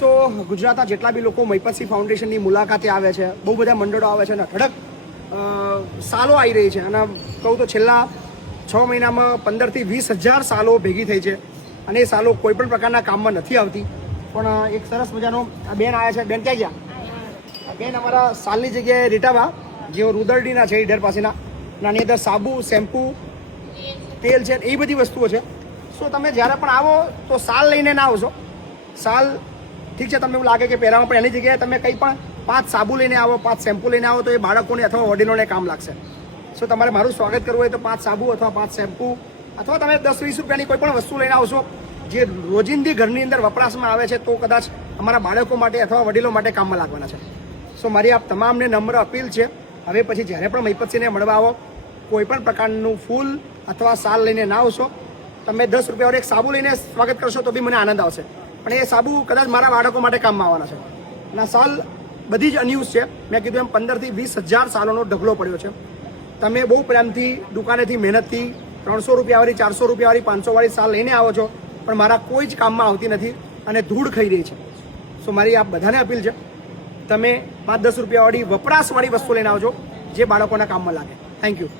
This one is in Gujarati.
સો ગુજરાતના જેટલા બી લોકો મહિપતસિંહ ફાઉન્ડેશનની મુલાકાતે આવે છે, બહુ બધા મંડળો આવે છે અને અઢળક સાલો આવી રહી છે. અને કહું તો છેલ્લા 6 મહિનામાં 15 થી 20,000 સાલો ભેગી થઈ છે અને એ સાલો કોઈ પણ પ્રકારના કામમાં નથી આવતી. પણ એક સરસ મજાનો આ બેન આવ્યા છે. બેન ક્યાં ગયા? બેન અમારા સાલની જગ્યાએ રીટાબા, જેઓ રૂદરડીના છે, ઈડર પાસેના. આની અંદર સાબુ, શેમ્પુ, તેલ છે, એ બધી વસ્તુઓ છે. સો તમે જ્યારે પણ આવો તો સાલ લઈને ના આવશો. સાલ ઠીક છે, તમને એવું લાગે કે પહેરામાં, પણ એની જગ્યાએ તમે કંઈ પણ 5 સાબુ લઈને આવો, 5 શેમ્પુ લઈને આવો તો એ બાળકોને અથવા વડીલોને કામ લાગશે. સો તમારે મારું સ્વાગત કરવું હોય તો 5 સાબુ અથવા 5 શેમ્પુ અથવા તમે 10-20 રૂપિયાની કોઈ પણ વસ્તુ લઈને આવશો જે રોજિંદી ઘરની અંદર વપરાશમાં આવે છે, તો કદાચ અમારા બાળકો માટે અથવા વડીલો માટે કામમાં લાગવાના છે. સો મારી આપ તમામને નમ્ર અપીલ છે, હવે પછી જ્યારે પણ મહિપતસિંહને મળવા આવો, કોઈ પણ પ્રકારનું ફૂલ અથવા સાલ લઈને ના આવશો. તમે 10 રૂપિયા એક સાબુ લઈને સ્વાગત કરશો તો બી મને આનંદ આવશે, પણ એ સાબુ કદાચ મારા બાળકો માટે કામમાં આવવાના છે. અને સાલ બધી જ અનયુઝ છે. મેં કીધું એમ 15 થી 20,000 સાલોનો ઢગલો પડ્યો છે. તમે બહુ પ્રેમથી દુકાનેથી મહેનતથી 300 રૂપિયાવાળી, 400 રૂપિયાવાળી, 500વાળી સાલ લઈને આવો છો, પણ મારા કોઈ જ કામમાં આવતી નથી અને ધૂળ ખાઈ રહી છે. સો મારી આપ બધાને અપીલ છે, તમે 5-10 રૂપિયાવાળી વપરાશવાળી વસ્તુ લઈને આવજો જે બાળકોના કામમાં લાગે. Thank you.